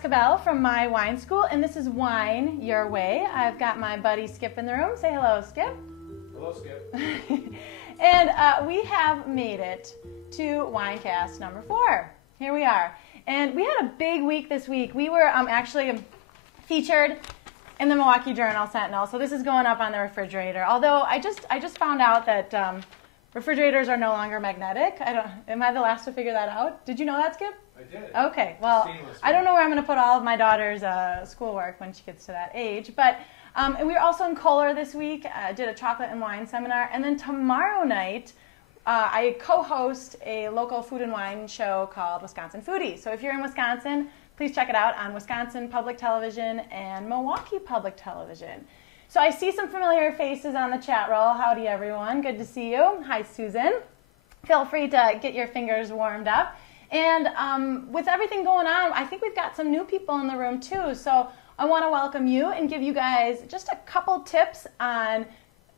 Escabel from My Wine School, and this is Wine Your Way. I've got my buddy Skip in the room. Say hello, Skip. Hello, Skip. And we have made it to WineCAST number 4. Here we are. And we had a big week this week. We were actually featured in the Milwaukee Journal Sentinel, so this is going up on the refrigerator. Although I just found out that refrigerators are no longer magnetic. Am I the last to figure that out? Did you know that, Skip? I did. Okay, well, I don't know where I'm going to put all of my daughter's schoolwork when she gets to that age. But and we were also in Kohler this week, did a chocolate and wine seminar. And then tomorrow night, I co-host a local food and wine show called Wisconsin Foodie. So if you're in Wisconsin, please check it out on Wisconsin Public Television and Milwaukee Public Television. So I see some familiar faces on the chat roll. Howdy, everyone. Good to see you. Hi, Susan. Feel free to get your fingers warmed up. And with everything going on, I think we've got some new people in the room too. So I want to welcome you and give you guys just a couple tips on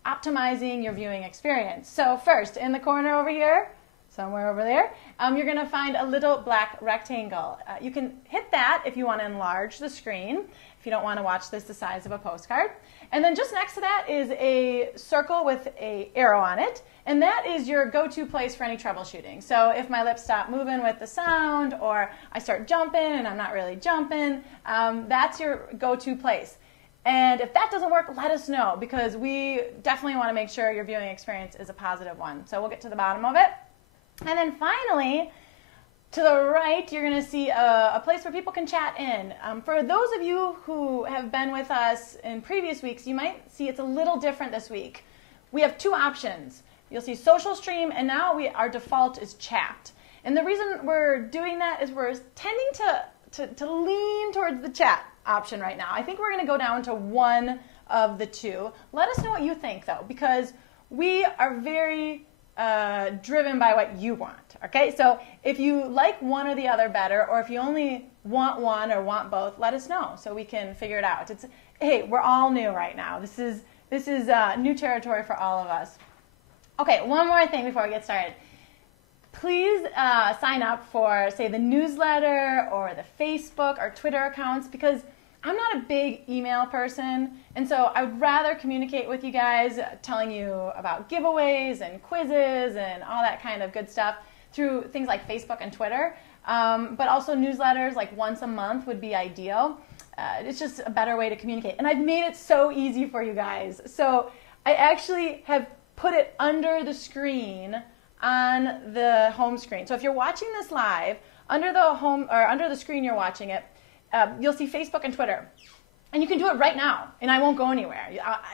optimizing your viewing experience. So first, in the corner over here, somewhere over there, you're going to find a little black rectangle. You can hit that if you want to enlarge the screen, if you don't want to watch this the size of a postcard. And then just next to that is a circle with an arrow on it. And that is your go-to place for any troubleshooting. So if my lips stop moving with the sound, or I start jumping and I'm not really jumping, that's your go-to place. And if that doesn't work, let us know, because we definitely want to make sure your viewing experience is a positive one. So we'll get to the bottom of it. And then finally, to the right, you're going to see a place where people can chat in. For those of you who have been with us in previous weeks, you might see it's a little different this week. We have two options. You'll see social stream, and now our default is chat. And the reason we're doing that is we're tending to lean towards the chat option right now. I think we're going to go down to one of the two. Let us know what you think, though, because we are very driven by what you want. Okay, so if you like one or the other better, or if you only want one or want both, let us know so we can figure it out. Hey, we're all new right now. This is new territory for all of us. Okay, one more thing before we get started. Please sign up for, say, the newsletter or the Facebook or Twitter accounts, because I'm not a big email person, and so I would rather communicate with you guys, telling you about giveaways and quizzes and all that kind of good stuff through things like Facebook and Twitter. But also newsletters, like once a month, would be ideal. It's just a better way to communicate. And I've made it so easy for you guys. So I actually have put it under the screen on the home screen. So if you're watching this live, under the screen you're watching it, you'll see Facebook and Twitter. And you can do it right now, and I won't go anywhere.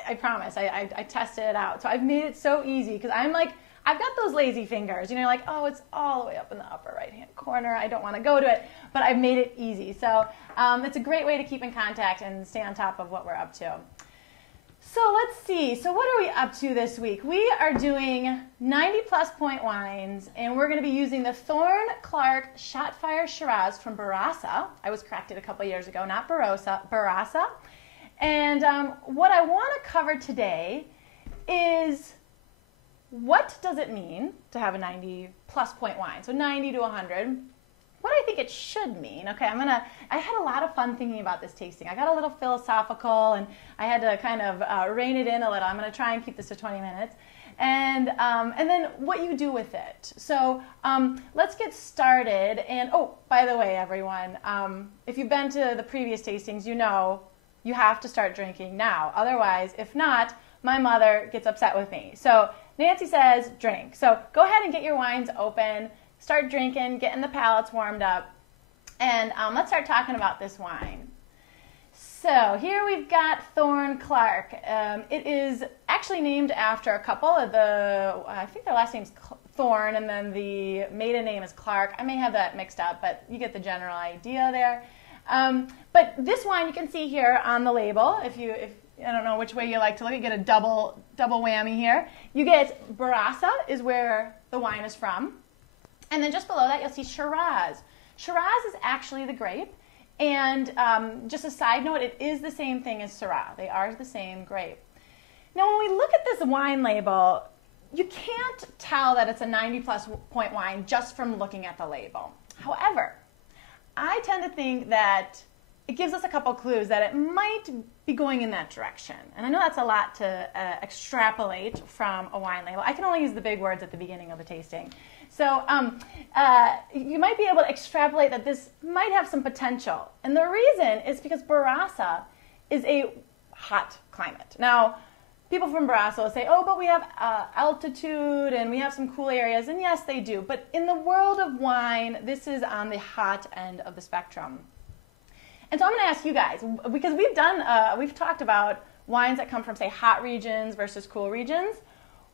I promise. I tested it out. So I've made it so easy, because I'm like, I've got those lazy fingers. You know, like, oh, it's all the way up in the upper right-hand corner. I don't want to go to it, but I've made it easy. So it's a great way to keep in contact and stay on top of what we're up to. So let's see. So what are we up to this week? We are doing 90-plus point wines, and we're going to be using the Thorn Clarke Shotfire Shiraz from Barossa. I was corrected a couple years ago, not Barossa. And what I want to cover today is, what does it mean to have a 90-plus point wine? So 90 to 100. What I think it should mean. Okay, I had a lot of fun thinking about this tasting. I got a little philosophical, and I had to kind of rein it in a little. I'm going to try and keep this to 20 minutes. And then what you do with it. So let's get started. And oh, by the way, everyone, if you've been to the previous tastings, you know you have to start drinking now. Otherwise, if not, my mother gets upset with me. So Nancy says drink. So go ahead and get your wines open. Start drinking, getting the palates warmed up, and let's start talking about this wine. So here we've got Thorn Clarke. It is actually named after a couple. I think their last name's Thorn, and then the maiden name is Clarke. I may have that mixed up, but you get the general idea there. But this wine, you can see here on the label, if I don't know which way you like to look, you get a double whammy here. You get Barossa is where the wine is from. And then just below that, you'll see Shiraz. Shiraz is actually the grape. And just a side note, it is the same thing as Syrah. They are the same grape. Now, when we look at this wine label, you can't tell that it's a 90-plus point wine just from looking at the label. However, I tend to think that it gives us a couple clues that it might be going in that direction. And I know that's a lot to extrapolate from a wine label. I can only use the big words at the beginning of a tasting. So you might be able to extrapolate that this might have some potential. And the reason is because Barossa is a hot climate. Now, people from Barossa will say, oh, but we have altitude and we have some cool areas. And yes, they do. But in the world of wine, this is on the hot end of the spectrum. And so I'm going to ask you guys, because we've talked about wines that come from, say, hot regions versus cool regions.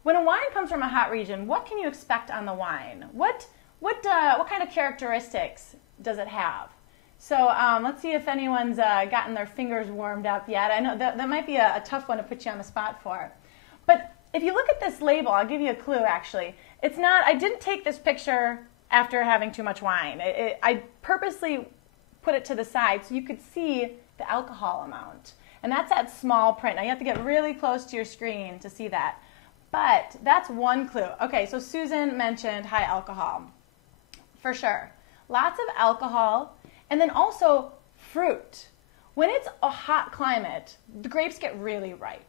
When a wine comes from a hot region, what can you expect on the wine? What kind of characteristics does it have? So let's see if anyone's gotten their fingers warmed up yet. I know that might be a tough one to put you on the spot for. But if you look at this label, I'll give you a clue, actually. It's not, I didn't take this picture after having too much wine. I purposely put it to the side so you could see the alcohol amount. And that's that small print. Now you have to get really close to your screen to see that. But that's one clue. Okay, so Susan mentioned high alcohol. For sure. Lots of alcohol, and then also fruit. When it's a hot climate, the grapes get really ripe.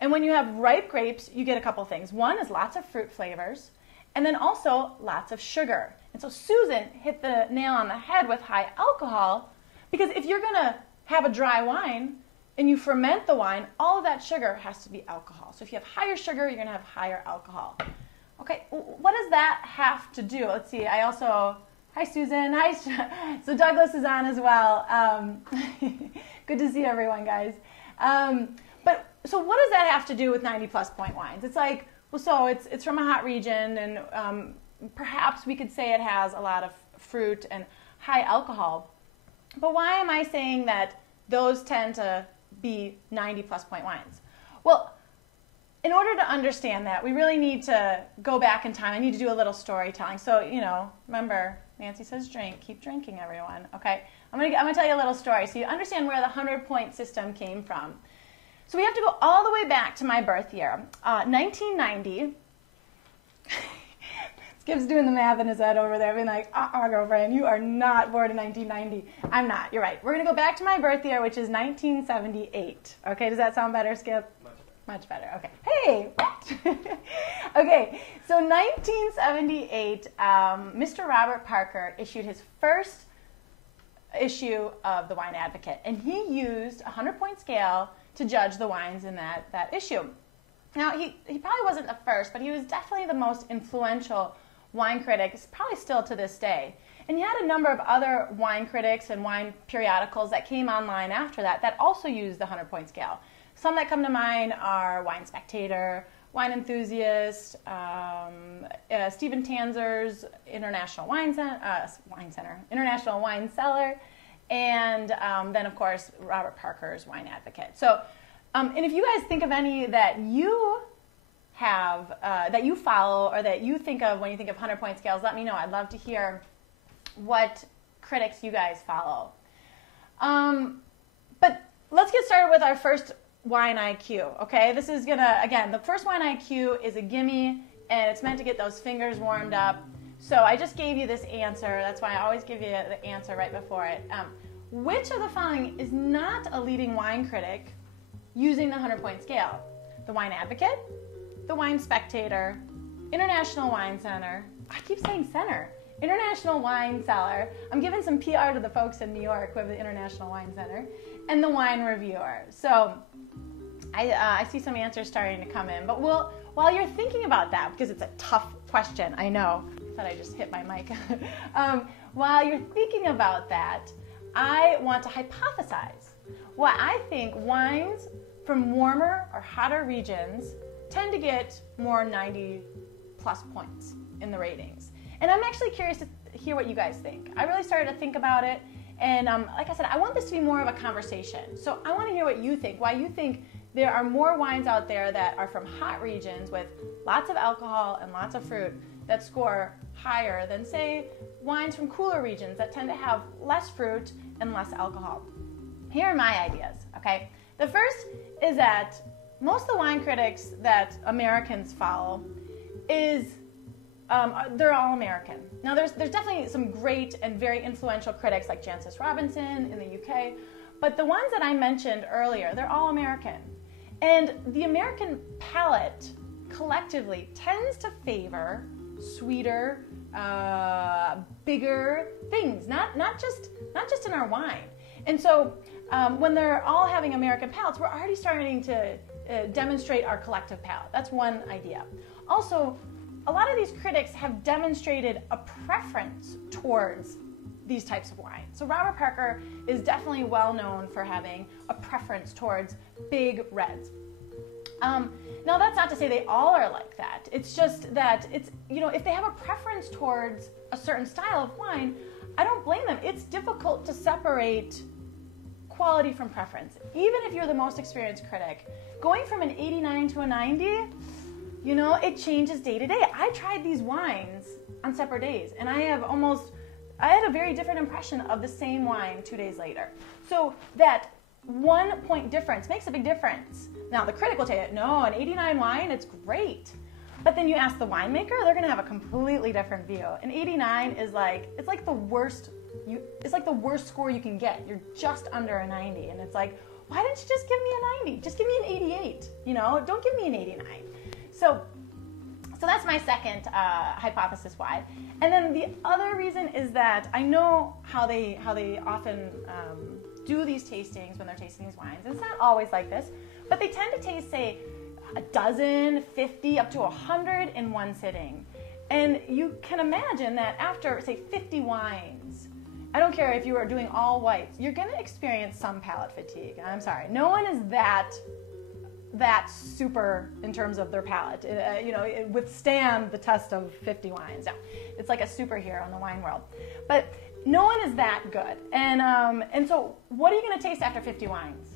And when you have ripe grapes, you get a couple things. One is lots of fruit flavors, and then also lots of sugar. And so Susan hit the nail on the head with high alcohol, because if you're going to have a dry wine and you ferment the wine, all of that sugar has to be alcohol. So if you have higher sugar, you're going to have higher alcohol. Okay, what does that have to do? Let's see, hi Susan, hi. So Douglas is on as well. Good to see everyone, guys. But so what does that have to do with 90 plus point wines? It's like, well, so it's from a hot region, and perhaps we could say it has a lot of fruit and high alcohol. But why am I saying that those tend to be 90 plus point wines? Well, in order to understand that, we really need to go back in time. I need to do a little storytelling. So, remember, Nancy says drink. Keep drinking, everyone. Okay? I'm gonna tell you a little story so you understand where the 100-point system came from. So we have to go all the way back to my birth year, 1990. Skip's doing the math in his head over there, being like, girlfriend, you are not born in 1990. I'm not. You're right. We're going to go back to my birth year, which is 1978. Okay, does that sound better, Skip? Much better. Okay. Hey! Okay, so 1978, Mr. Robert Parker issued his first issue of the Wine Advocate, and he used a 100-point scale to judge the wines in that issue. Now, he probably wasn't the first, but he was definitely the most influential wine critic, probably still to this day. And you had a number of other wine critics and wine periodicals that came online after that also used the 100-point scale. Some that come to mind are Wine Spectator, Wine Enthusiast, Stephen Tanzer's International Wine Cellar, and then, of course, Robert Parker's Wine Advocate. So, and if you guys think of any that you have, that you follow, or that you think of when you think of 100-point scales, let me know. I'd love to hear what critics you guys follow. But let's get started with our first wine IQ, okay? This is gonna, again, the first wine IQ is a gimme, and it's meant to get those fingers warmed up. So I just gave you this answer. That's why I always give you the answer right before it. Which of the following is not a leading wine critic using the 100-point scale? The Wine Advocate, the Wine Spectator, International Wine Center, I keep saying center, International Wine Cellar. I'm giving some PR to the folks in New York who have the International Wine Center, and the Wine Reviewer. So I see some answers starting to come in. But while you're thinking about that, because it's a tough question, I know, I thought I just hit my mic. While you're thinking about that, I want to hypothesize why I think wines from warmer or hotter regions tend to get more 90 plus points in the ratings. And I'm actually curious to hear what you guys think. I really started to think about it, and like I said, I want this to be more of a conversation. So I want to hear what you think, why you think there are more wines out there that are from hot regions with lots of alcohol and lots of fruit that score higher than, say, wines from cooler regions that tend to have less fruit and less alcohol. Here are my ideas, okay? The first is that most of the wine critics that Americans follow they're all American. Now, there's definitely some great and very influential critics like Jancis Robinson in the UK, But the ones that I mentioned earlier, they're all American. And the American palate collectively tends to favor sweeter, bigger things, not just in our wine. And so when they're all having American palates, we're already starting to demonstrate our collective palate. That's one idea. Also, a lot of these critics have demonstrated a preference towards these types of wine. So Robert Parker is definitely well known for having a preference towards big reds. Now that's not to say they all are like that. It's just that it's, if they have a preference towards a certain style of wine, I don't blame them. It's difficult to separate quality from preference. Even if you're the most experienced critic, going from an 89 to a 90, it changes day to day. I tried these wines on separate days, and I had a very different impression of the same wine 2 days later. So that 1 point difference makes a big difference. Now the critic will tell you, no, an 89 wine, it's great. But then you ask the winemaker, they're gonna have a completely different view. An 89 is it's like the worst score you can get. You're just under a 90, and it's like, why didn't you just give me a 90? Just give me an 88, don't give me an 89. So that's my second hypothesis why. And then the other reason is that I know how they often do these tastings when they're tasting these wines. And it's not always like this, but they tend to taste, say, a dozen, 50, up to 100 in one sitting. And you can imagine that after, say, 50 wines, I don't care if you are doing all whites, you're going to experience some palate fatigue. I'm sorry. No one is that super in terms of their palate. It withstand the test of 50 wines. No, it's like a superhero in the wine world. But no one is that good. And so what are you going to taste after 50 wines?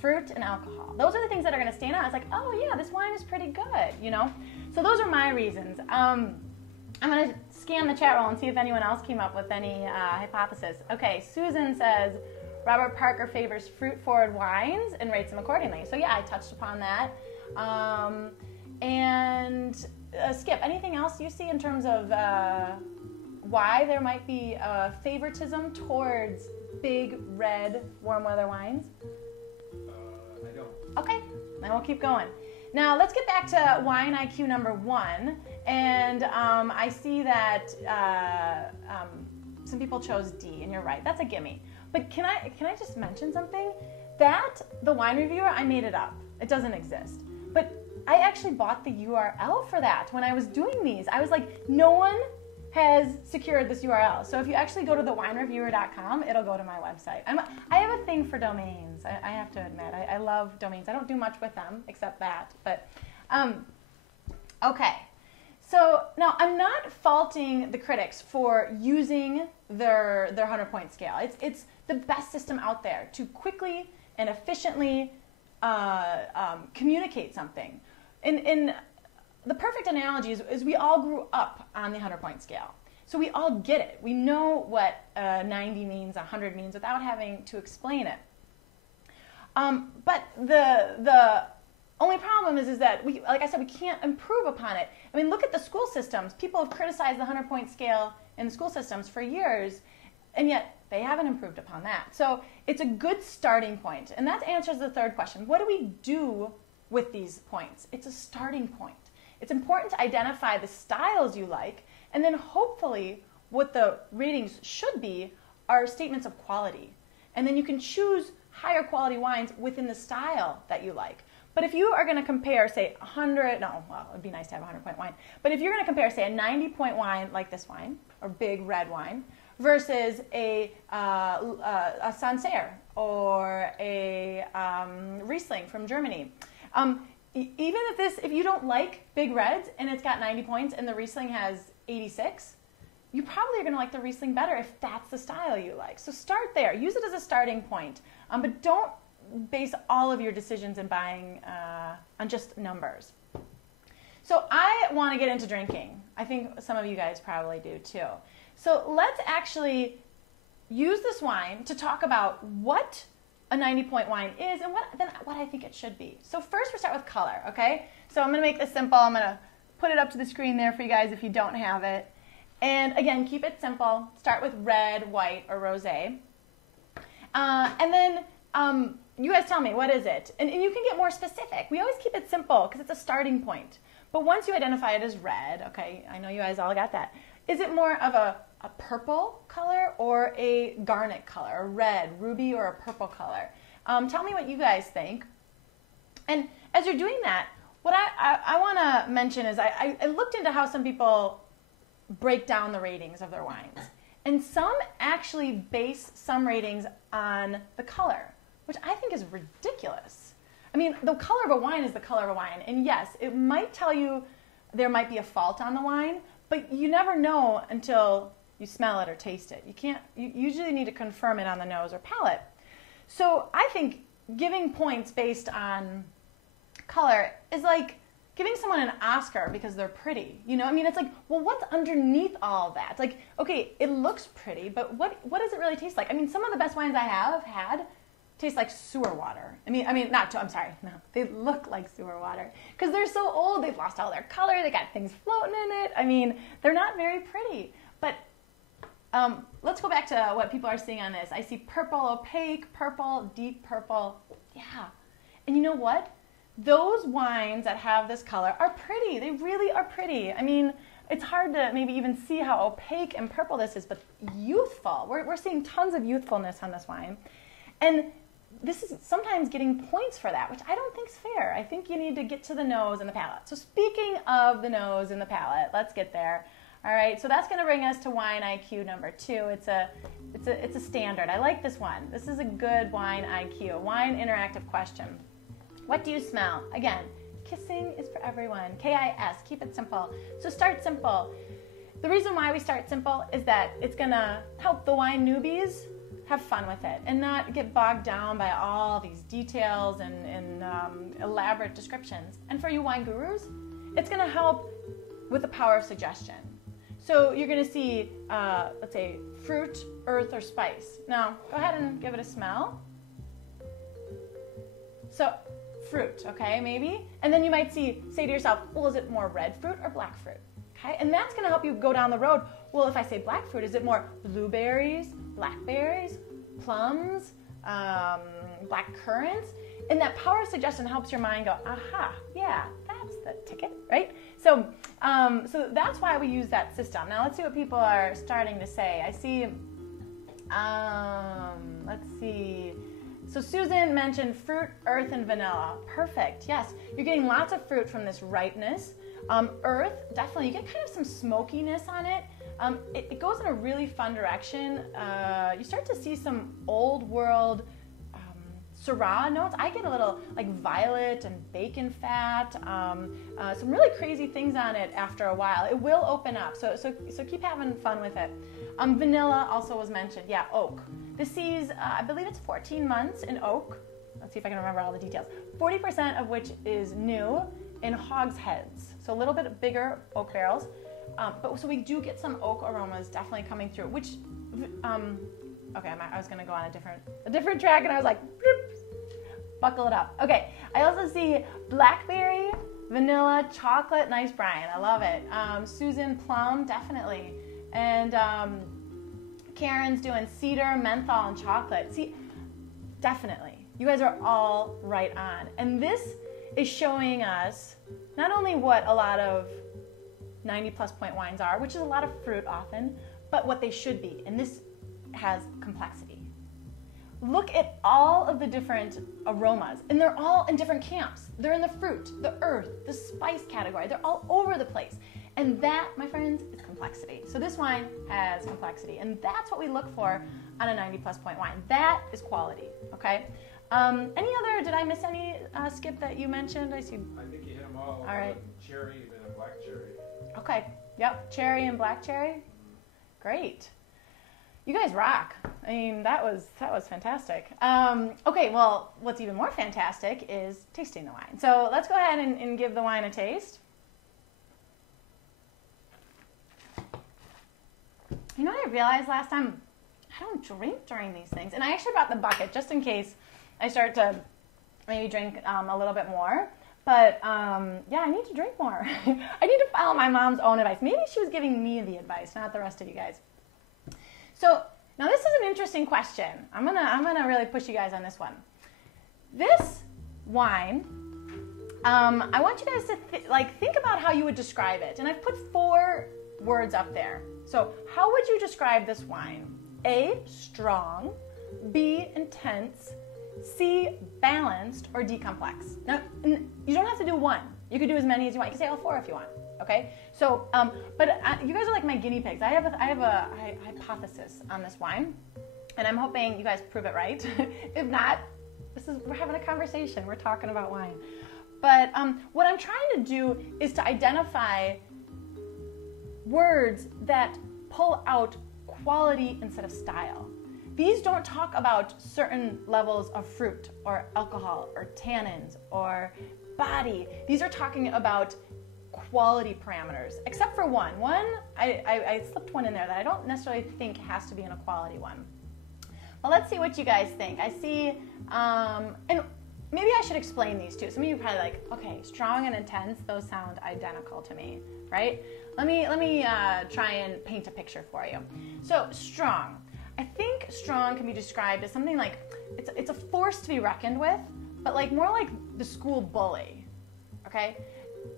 Fruit and alcohol. Those are the things that are going to stand out. It's like, oh yeah, this wine is pretty good, So those are my reasons. I'm going to scan the chat roll and see if anyone else came up with any hypothesis. Okay, Susan says, Robert Parker favors fruit-forward wines and rates them accordingly. So yeah, I touched upon that. Skip, anything else you see in terms of why there might be favoritism towards big, red, warm weather wines? I don't. Okay, then we'll keep going. Now let's get back to wine IQ number 1. And I see that some people chose D, and you're right, that's a gimme. But can I just mention something? That, the wine reviewer, I made it up. It doesn't exist. But I actually bought the URL for that when I was doing these. I was like, no one has secured this URL. So if you actually go to thewinereviewer.com, it'll go to my website. I have a thing for domains, I have to admit. I love domains. I don't do much with them except that. But, okay. So now I'm not faulting the critics for using their 100-point scale. It's the best system out there to quickly and efficiently communicate something. And the perfect analogy is we all grew up on the 100-point scale. So we all get it. We know what 90 means, 100 means without having to explain it. But the only problem is that, like I said, we can't improve upon it. I mean, look at the school systems. People have criticized the 100-point scale in the school systems for years, and yet they haven't improved upon that. So it's a good starting point. And that answers the third question. What do we do with these points? It's a starting point. It's important to identify the styles you like, and then hopefully what the ratings should be are statements of quality. And then you can choose higher quality wines within the style that you like. But if you are going to compare, say, it would be nice to have a 100-point wine. But if you're going to compare, say, a 90-point wine like this wine, or big red wine, versus a Sancerre or a Riesling from Germany, even if you don't like big reds and it's got 90 points and the Riesling has 86, you probably are going to like the Riesling better if that's the style you like. So start there. Use it as a starting point. But don't base all of your decisions in buying on just numbers. So I want to get into drinking. I think some of you guys probably do too. So let's actually use this wine to talk about what a 90-point wine is and what I think it should be. So first we start with color, okay? So I'm going to make this simple. I'm going to put it up to the screen there for you guys if you don't have it. And again, keep it simple. Start with red, white, or rosé. And then you guys tell me, what is it? And you can get more specific. We always keep it simple because it's a starting point. But once you identify it as red, okay, I know you guys all got that. Is it more of a purple color or a garnet color, a red, ruby, or a purple color? Tell me what you guys think. And as you're doing that, what I want to mention is I looked into how some people break down the ratings of their wines. And some actually base some ratings on the color, which I think is ridiculous. I mean, the color of a wine is the color of a wine. And yes, it might tell you there might be a fault on the wine, but you never know until you smell it or taste it. You usually need to confirm it on the nose or palate. So I think giving points based on color is like giving someone an Oscar because they're pretty. You know, I mean, it's like, well, what's underneath all of that? It's like, okay, it looks pretty, but what does it really taste like? I mean, some of the best wines I have had taste like sewer water. I'm sorry, no, they look like sewer water because they're so old. They've lost all their color. They got things floating in it. I mean, they're not very pretty. But let's go back to what people are seeing on this. I see purple, opaque, purple, deep purple. Yeah, and you know what? Those wines that have this color are pretty. They really are pretty. I mean, it's hard to maybe even see how opaque and purple this is, but youthful. We're seeing tons of youthfulness on this wine. And this is sometimes getting points for that, which I don't think is fair. I think you need to get to the nose and the palate. So speaking of the nose and the palate, let's get there. All right, so that's going to bring us to wine IQ number 2. It's a standard. I like this one. This is a good wine IQ, a wine interactive question. What do you smell? Again, kissing is for everyone. KIS, keep it simple. So start simple. The reason why we start simple is that it's going to help the wine newbies have fun with it and not get bogged down by all these details and elaborate descriptions. And for you wine gurus, it's going to help with the power of suggestion. So you're going to see, let's say, fruit, earth, or spice. Now, go ahead and give it a smell. So fruit, okay, maybe. And then you might say to yourself, well, is it more red fruit or black fruit? Okay, and that's going to help you go down the road. Well, if I say black fruit, is it more blueberries, blackberries, plums, black currants? And that power of suggestion helps your mind go, aha, yeah, that's the ticket, right? So that's why we use that system. Now let's see what people are starting to say. I see, let's see. So Susan mentioned fruit, earth, and vanilla. Perfect, yes. You're getting lots of fruit from this ripeness. Earth, definitely, you get kind of some smokiness on it. It goes in a really fun direction. You start to see some old world Syrah notes. I get a little like violet and bacon fat, some really crazy things on it after a while. It will open up, so keep having fun with it. Vanilla also was mentioned. Yeah, oak. This sees, I believe it's 14 months in oak. Let's see if I can remember all the details. 40% of which is new in hogsheads, so a little bit bigger oak barrels. But so we do get some oak aromas definitely coming through. Which, okay, I was going to go on a different track, and I was like, buckle it up. Okay, I also see blackberry, vanilla, chocolate, nice Brian, I love it. Susan, plum, definitely, and Karen's doing cedar, menthol, and chocolate. See, definitely, you guys are all right on, and this is showing us not only what a lot of 90+ point wines are, which is a lot of fruit often, but what they should be. And this has complexity. Look at all of the different aromas, and they're all in different camps. They're in the fruit, the earth, the spice category. They're all over the place. And that, my friends, is complexity. So this wine has complexity, and that's what we look for on a 90+ point wine. That is quality, okay? Did I miss any, Skip, that you mentioned? I think you hit them all. All right. Cherry and a black cherry. Okay, yep, cherry and black cherry. Great. You guys rock. I mean, that was fantastic. Okay, well, what's even more fantastic is tasting the wine. So let's go ahead and give the wine a taste. You know what I realized last time? I don't drink during these things. And I actually brought the bucket just in case I start to maybe drink a little bit more. But yeah, I need to drink more. I need to follow my mom's own advice. Maybe she was giving me the advice, not the rest of you guys. So Now this is an interesting question. I'm gonna really push you guys on this one. This wine, I want you guys to think about how you would describe it. And I've put 4 words up there. So how would you describe this wine? A, strong, B, intense, C, balanced, or D, complex. Now, you don't have to do 1. You could do as many as you want. You can say all 4 if you want. Okay. So, but you guys are like my guinea pigs. I have a hypothesis on this wine, and I'm hoping you guys prove it right. If not, we're having a conversation. We're talking about wine. But what I'm trying to do is to identify words that pull out quality instead of style. These don't talk about certain levels of fruit or alcohol or tannins or body. These are talking about quality parameters, except for one. I slipped one in there that I don't necessarily think has to be an quality one. Well, let's see what you guys think. I see, and maybe I should explain these two. Some of you are probably like, okay, strong and intense, those sound identical to me, right? Let me try and paint a picture for you. So strong. I think strong can be described as something like, it's a force to be reckoned with, but like more like the school bully, okay?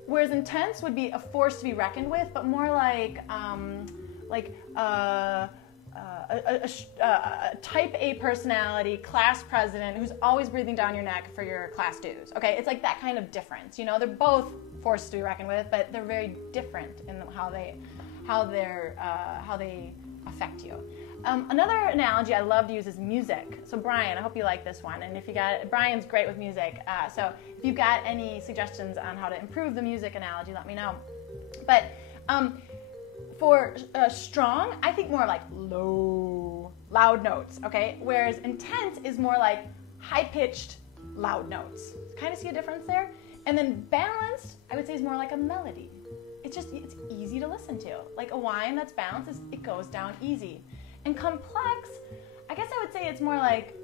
Whereas intense would be a force to be reckoned with, but more like a type A personality, class president who's always breathing down your neck for your class dues. Okay, it's like that kind of difference. You know, they're both forces to be reckoned with, but they're very different in how they affect you. Another analogy I love to use is music. So Brian, I hope you like this one. And if you got, Brian's great with music. So if you've got any suggestions on how to improve the music analogy, let me know. But for strong, I think more like loud notes, okay? Whereas intense is more like high-pitched, loud notes. Kind of see a difference there? And then balanced, I would say, is more like a melody. It's easy to listen to. Like a wine that's balanced, it goes down easy. And complex, I guess I would say it's more like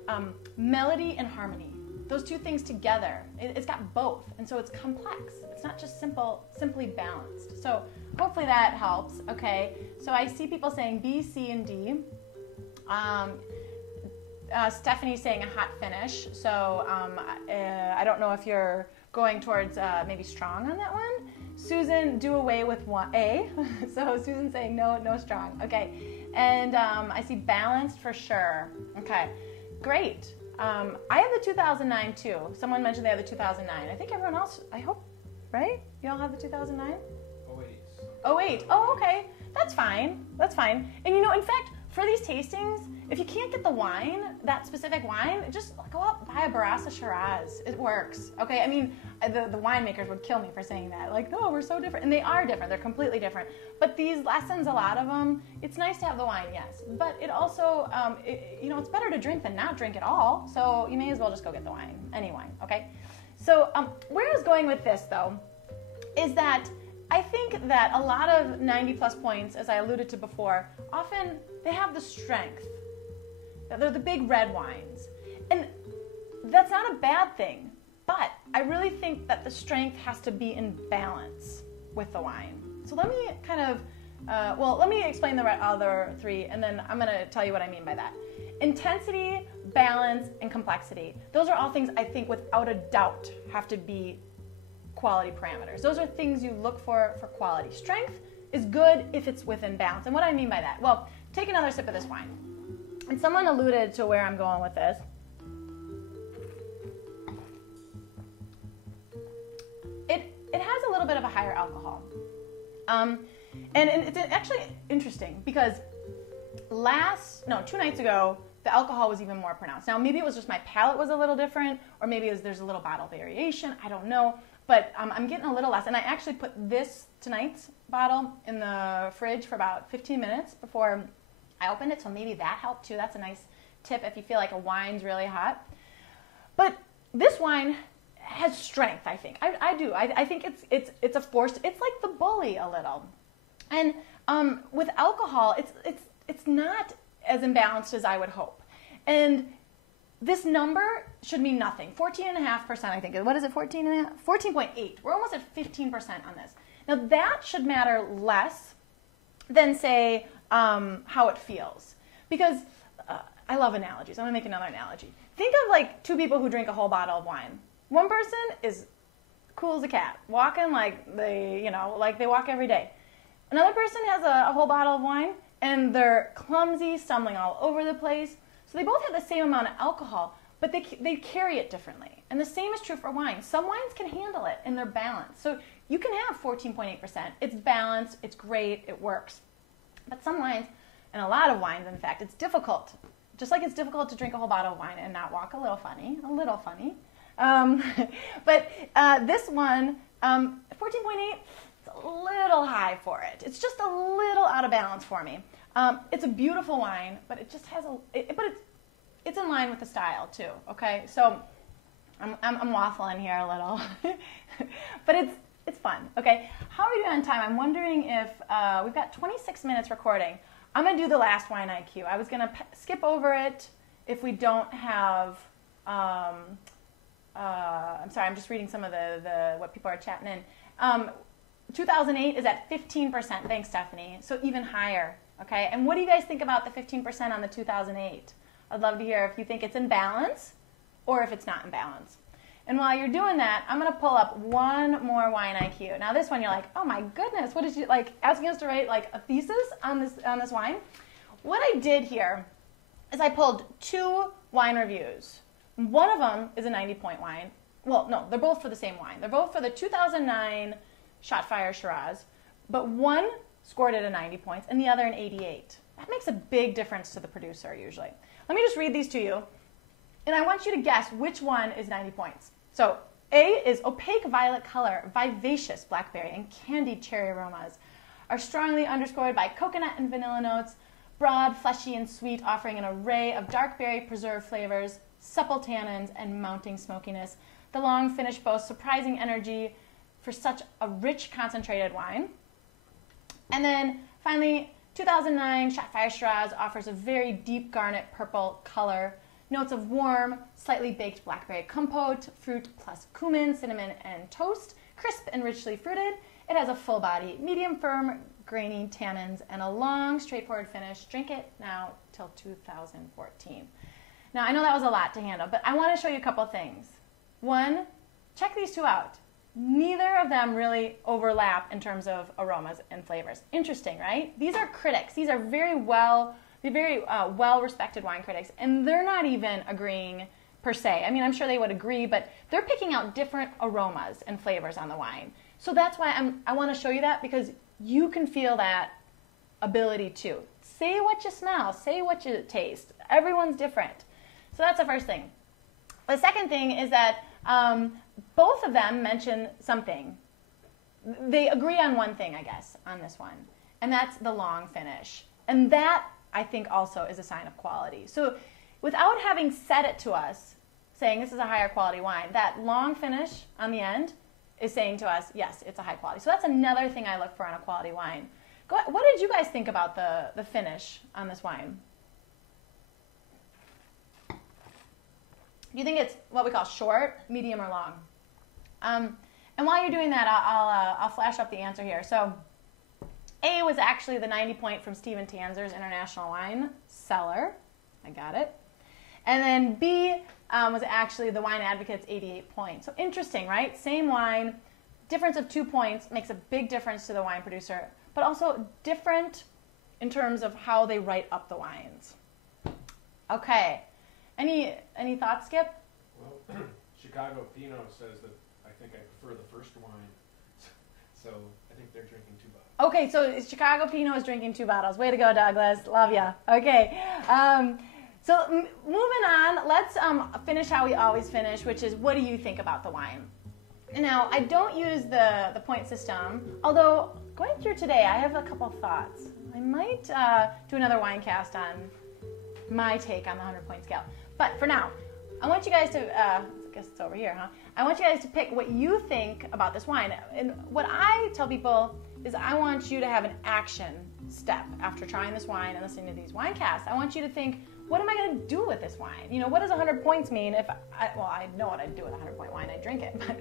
melody and harmony. Those two things together, it's got both, and so it's complex. It's not just simply balanced. So hopefully that helps, okay? So I see people saying B, C, and D. Stephanie's saying a hot finish, so I don't know if you're going towards maybe strong on that one. Susan, do away with one, A. So Susan's saying no strong, okay. And I see balanced for sure. Okay, great. I have the 2009 too. Someone mentioned they have the 2009. I think everyone else, I hope, right? You all have the 2009? 08. Oh, okay. That's fine. That's fine. And you know, in fact, for these tastings, if you can't get the wine, that specific wine, just go out and buy a Barossa Shiraz. It works. Okay, I mean, the winemakers would kill me for saying that. Like, no, we're so different. And they are different. They're completely different. But these lessons, a lot of them, it's nice to have the wine, yes. But it also, it's better to drink than not drink at all. So you may as well just go get the wine, any wine, okay? So where I was going with this, though, is that I think that a lot of 90-plus points, as I alluded to before, often they have the strength. They're the big red wines. And that's not a bad thing, but I really think that the strength has to be in balance with the wine. So let me kind of, let me explain the other three, and then I'm going to tell you what I mean by that. Intensity, balance, and complexity. Those are all things I think without a doubt have to be quality parameters. Those are things you look for quality. Strength is good if it's within balance. And what I mean by that? Well, take another sip of this wine. And someone alluded to where I'm going with this. It has a little bit of a higher alcohol. And it's actually interesting because 2 nights ago, the alcohol was even more pronounced. Now, maybe it was just my palate was a little different, or maybe there's a little bottle variation. I don't know. But I'm getting a little less. And I actually put tonight's bottle in the fridge for about 15 minutes before I opened it. So maybe that helped too. That's a nice tip if you feel like a wine's really hot. But this wine has strength, I think. I do. I think it's a force. It's like the bully a little. And with alcohol, it's not as imbalanced as I would hope. And this number should mean nothing. 14.5%, I think. What is it, 14.5? 14.8. We're almost at 15% on this. Now, that should matter less than, say, how it feels. Because I love analogies. I'm going to make another analogy. Think of like two people who drink a whole bottle of wine. One person is cool as a cat, walking like they walk every day. Another person has a whole bottle of wine, and they're clumsy, stumbling all over the place. So they both have the same amount of alcohol, but they carry it differently. And the same is true for wine. Some wines can handle it, and they're balanced. So you can have 14.8%. It's balanced. It's great. It works. But some wines, and a lot of wines, in fact, it's difficult. Just like it's difficult to drink a whole bottle of wine and not walk a little funny. But this one, 14.8, it's a little high for it. It's just a little out of balance for me. It's a beautiful wine, but it just has it's in line with the style too. Okay, so I'm waffling here a little, but it's fun. Okay, how are we doing on time? I'm wondering if we've got 26 minutes recording. I'm gonna do the last wine IQ. I was gonna skip over it if we don't have. I'm sorry, I'm just reading some of the what people are chatting in. 2008 is at 15%. Thanks, Stephanie. So even higher. Okay, and what do you guys think about the 15% on the 2008? I'd love to hear if you think it's in balance or if it's not in balance. And while you're doing that, I'm going to pull up one more wine IQ. Now this one, you're like, oh my goodness, what did you, like, asking us to write like a thesis on this wine? What I did here is I pulled two wine reviews. One of them is a 90-point wine. Well, no, they're both for the same wine. They're both for the 2009 Shotfire Shiraz, but one scored it a 90 points and the other an 88. That makes a big difference to the producer usually. Let me just read these to you, and I want you to guess which one is 90 points. So A is opaque violet color, vivacious blackberry, and candied cherry aromas are strongly underscored by coconut and vanilla notes, broad, fleshy, and sweet, offering an array of dark berry preserved flavors, supple tannins, and mounting smokiness. The long finish boasts surprising energy for such a rich, concentrated wine. And then finally, 2009 Shotfire Shiraz offers a very deep garnet purple color, notes of warm, slightly baked blackberry compote, fruit plus cumin, cinnamon, and toast, crisp and richly fruited. It has a full body, medium firm, grainy tannins, and a long, straightforward finish. Drink it now till 2014. Now, I know that was a lot to handle, but I want to show you a couple things. One, check these two out. Neither of them really overlap in terms of aromas and flavors. Interesting, right? These are critics. These are very well-respected wine critics, and they're not even agreeing per se. I mean, I'm sure they would agree, but they're picking out different aromas and flavors on the wine. So that's why I want to show you that, because you can feel that ability too. Say what you smell. Say what you taste. Everyone's different. So that's the first thing. The second thing is that both of them mention something. They agree on one thing, I guess, on this one, and that's the long finish. And that, I think, also is a sign of quality. So without having said it to us, saying this is a higher quality wine, that long finish on the end is saying to us, yes, it's a high quality. So that's another thing I look for on a quality wine. What did you guys think about the finish on this wine? Do you think it's what we call short, medium, or long? And while you're doing that, I'll flash up the answer here. So A was actually the 90 point from Stephen Tanzer's International Wine Cellar. I got it. And then B was actually the Wine Advocate's 88 points. So interesting, right? Same wine, difference of 2 points makes a big difference to the wine producer, but also different in terms of how they write up the wines. Okay. Any thoughts, Skip? Well, Chicago Pinot says that I think I prefer the first wine, so I think they're drinking 2 bottles. Okay, so Chicago Pinot is drinking 2 bottles. Way to go, Douglas. Love ya. Okay. So moving on, let's finish how we always finish, which is what do you think about the wine? Now, I don't use the point system, although going through today, I have a couple of thoughts. I might do another WineCast on my take on the 100-point scale. But for now, I want you guys to, I guess it's over here, huh? I want you guys to pick what you think about this wine. And what I tell people is I want you to have an action step after trying this wine and listening to these WineCasts. I want you to think, what am I going to do with this wine? You know, what does 100 points mean if I know what I'd do with a 100-point wine. I'd drink it, but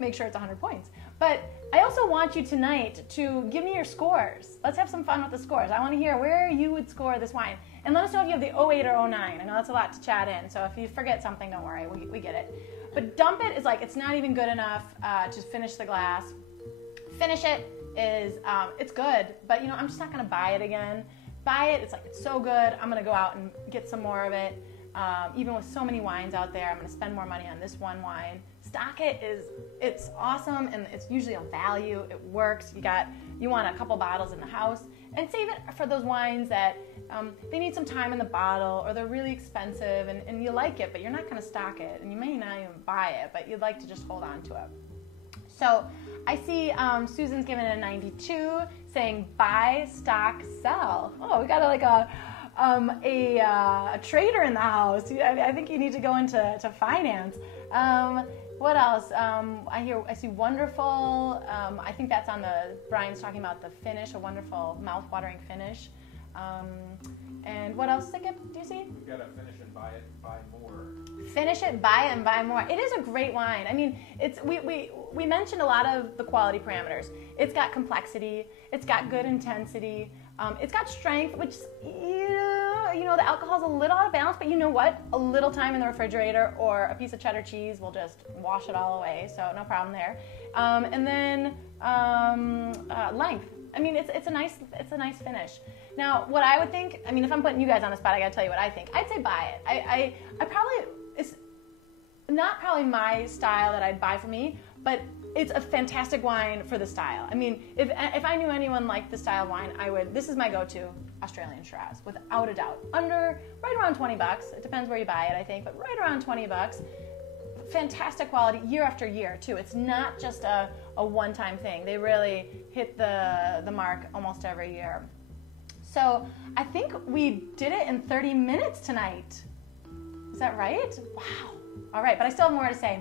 make sure it's 100 points. But I also want you tonight to give me your scores. Let's have some fun with the scores. I want to hear where you would score this wine. And let us know if you have the 08 or 09. I know that's a lot to chat in, so if you forget something, don't worry, we get it. But dump it is like, it's not even good enough to finish the glass. Finish it is, it's good, but you know, I'm just not going to buy it again. Buy it, it's like, it's so good, I'm going to go out and get some more of it. Even with so many wines out there, I'm going to spend more money on this one wine. Stock it it's awesome, and it's usually a value. It works. You want a couple bottles in the house, and save it for those wines that they need some time in the bottle, or they're really expensive, and you like it, but you're not going to stock it, and you may not even buy it, but you'd like to just hold on to it. So I see Susan's giving it a 92, saying buy, stock, sell. Oh, we got a trader in the house. I think you need to go into finance. What else? I see wonderful. I think that's on Brian's talking about the finish, a wonderful mouth-watering finish. And what else, Skip, do you see? We've got to finish and buy it, buy more. Finish it, buy it, and buy more. It is a great wine. I mean, we mentioned a lot of the quality parameters. It's got complexity. It's got good intensity. It's got strength, which, you know, the alcohol's a little out of balance, but you know what? A little time in the refrigerator or a piece of cheddar cheese will just wash it all away, so no problem there. And then length. I mean, it's a nice finish. Now, what I would think, I mean, if I'm putting you guys on the spot, I gotta tell you what I think. I'd say buy it. I probably, it's not probably my style that I'd buy for me, but it's a fantastic wine for the style. I mean, if I knew anyone liked the style of wine, this is my go-to Australian Shiraz, without a doubt. Right around 20 bucks. It depends where you buy it, I think, but right around 20 bucks. Fantastic quality year after year, too. It's not just a one-time thing. They really hit the mark almost every year. So I think we did it in 30 minutes tonight. Is that right? Wow. All right, but I still have more to say.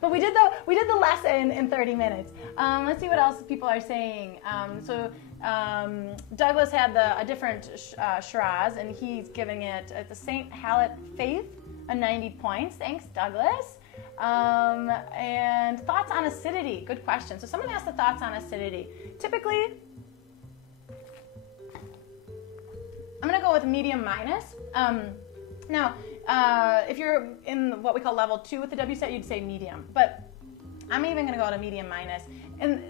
But we did the lesson in 30 minutes. Let's see what else people are saying. Douglas had a different Shiraz, and he's giving it at the St. Hallett Faith a 90 points. Thanks, Douglas. And thoughts on acidity. Good question. So someone asked the thoughts on acidity. Typically, I'm going to go with medium minus. Now, if you're in what we call level 2 with the WSET, you'd say medium. But I'm even going to go to medium minus. And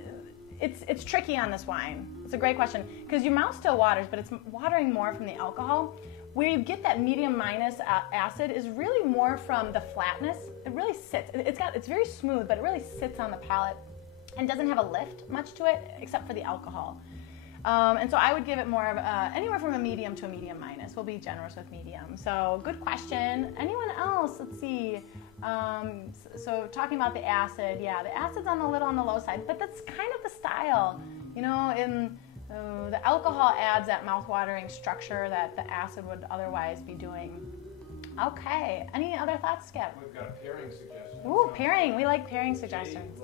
it's tricky on this wine. It's a great question because your mouth still waters, but it's watering more from the alcohol. Where you get that medium minus acid is really more from the flatness. It really sits. It's very smooth, but it really sits on the palate and doesn't have a lift much to it except for the alcohol. And so I would give it more of anywhere from a medium to a medium minus. We'll be generous with medium. So good question. Anyone else? Let's see. So talking about the acid, yeah, the acid's on the low side, but that's kind of the style. You know, the alcohol adds that mouth-watering structure that the acid would otherwise be doing. Okay. Any other thoughts, Skip? We've got a pairing suggestion. Ooh, pairing. We like pairing suggestions.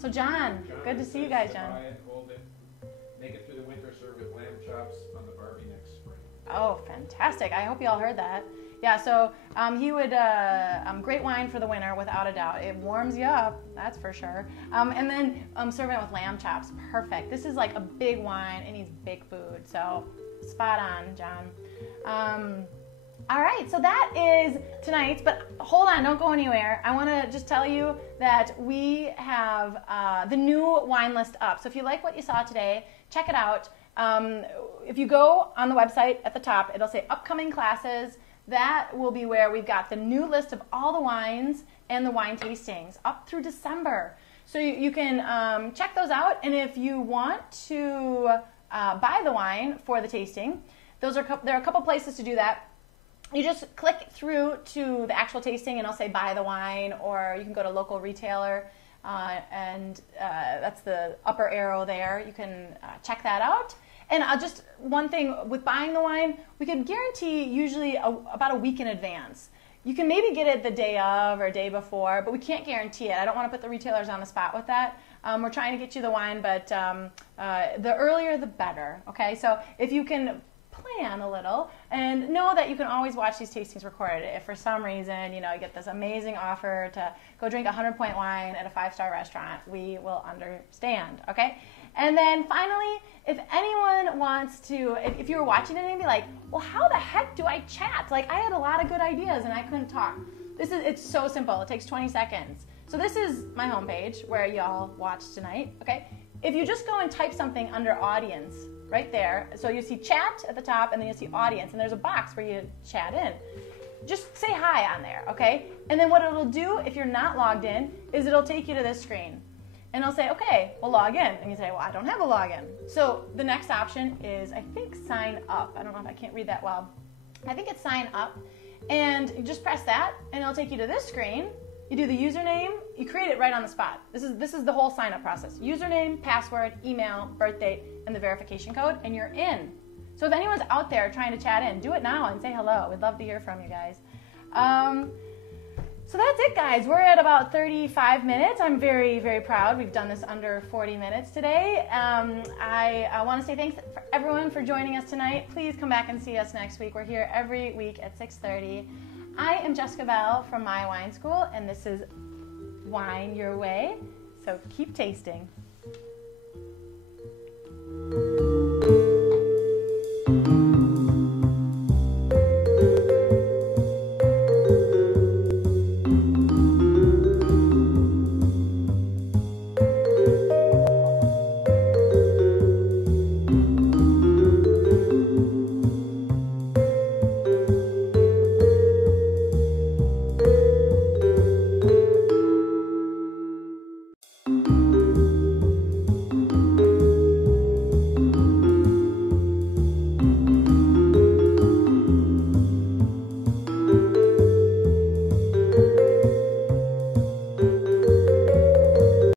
So John, good to see you guys, John. Buy it, hold it, make it through the winter, serve with lamb chops on the Barbie next spring. Oh, fantastic. I hope you all heard that. Yeah, so he would, great wine for the winter, without a doubt. It warms you up, that's for sure. And then serving it with lamb chops, perfect. This is like a big wine, it needs big food, so spot on, John. All right, so that is tonight's, but hold on, don't go anywhere. I want to just tell you that we have the new wine list up. So if you like what you saw today, check it out. If you go on the website at the top, it'll say upcoming classes. That will be where we've got the new list of all the wines and the wine tastings up through December. So you can check those out, and if you want to buy the wine for the tasting, there are a couple places to do that. You just click through to the actual tasting, and it'll say buy the wine, or you can go to local retailer, and that's the upper arrow there. You can check that out. And just one thing, with buying the wine, we can guarantee usually about a week in advance. You can maybe get it the day of or day before, but we can't guarantee it. I don't want to put the retailers on the spot with that. We're trying to get you the wine, but the earlier the better, okay? So if you can plan a little and know that you can always watch these tastings recorded. If for some reason, you get this amazing offer to go drink 100-point wine at a 5-star restaurant, we will understand, okay? And then finally, if anyone wants to, if you were watching it and be like, well, how the heck do I chat? Like, I had a lot of good ideas and I couldn't talk. It's so simple. It takes 20 seconds. So this is my homepage where y'all watched tonight, okay? If you just go and type something under audience right there, so you see chat at the top and then you see audience, and there's a box where you chat in. Just say hi on there, okay? And then what it'll do if you're not logged in is it'll take you to this screen. And it'll say, okay, well, log in. And you say, well, I don't have a login. So the next option is, I think, sign up. I don't know if I can't read that well. I think it's sign up. And you just press that, and it'll take you to this screen. You do the username. You create it right on the spot. This is the whole sign-up process. Username, password, email, birth date, and the verification code, and you're in. So if anyone's out there trying to chat in, do it now and say hello. We'd love to hear from you guys. So that's it, guys. We're at about 35 minutes. I'm very, very proud. We've done this under 40 minutes today. I want to say thanks for everyone for joining us tonight. Please come back and see us next week. We're here every week at 6:30. I am Jessica Bell from My Wine School, and this is Wine Your Way. So keep tasting.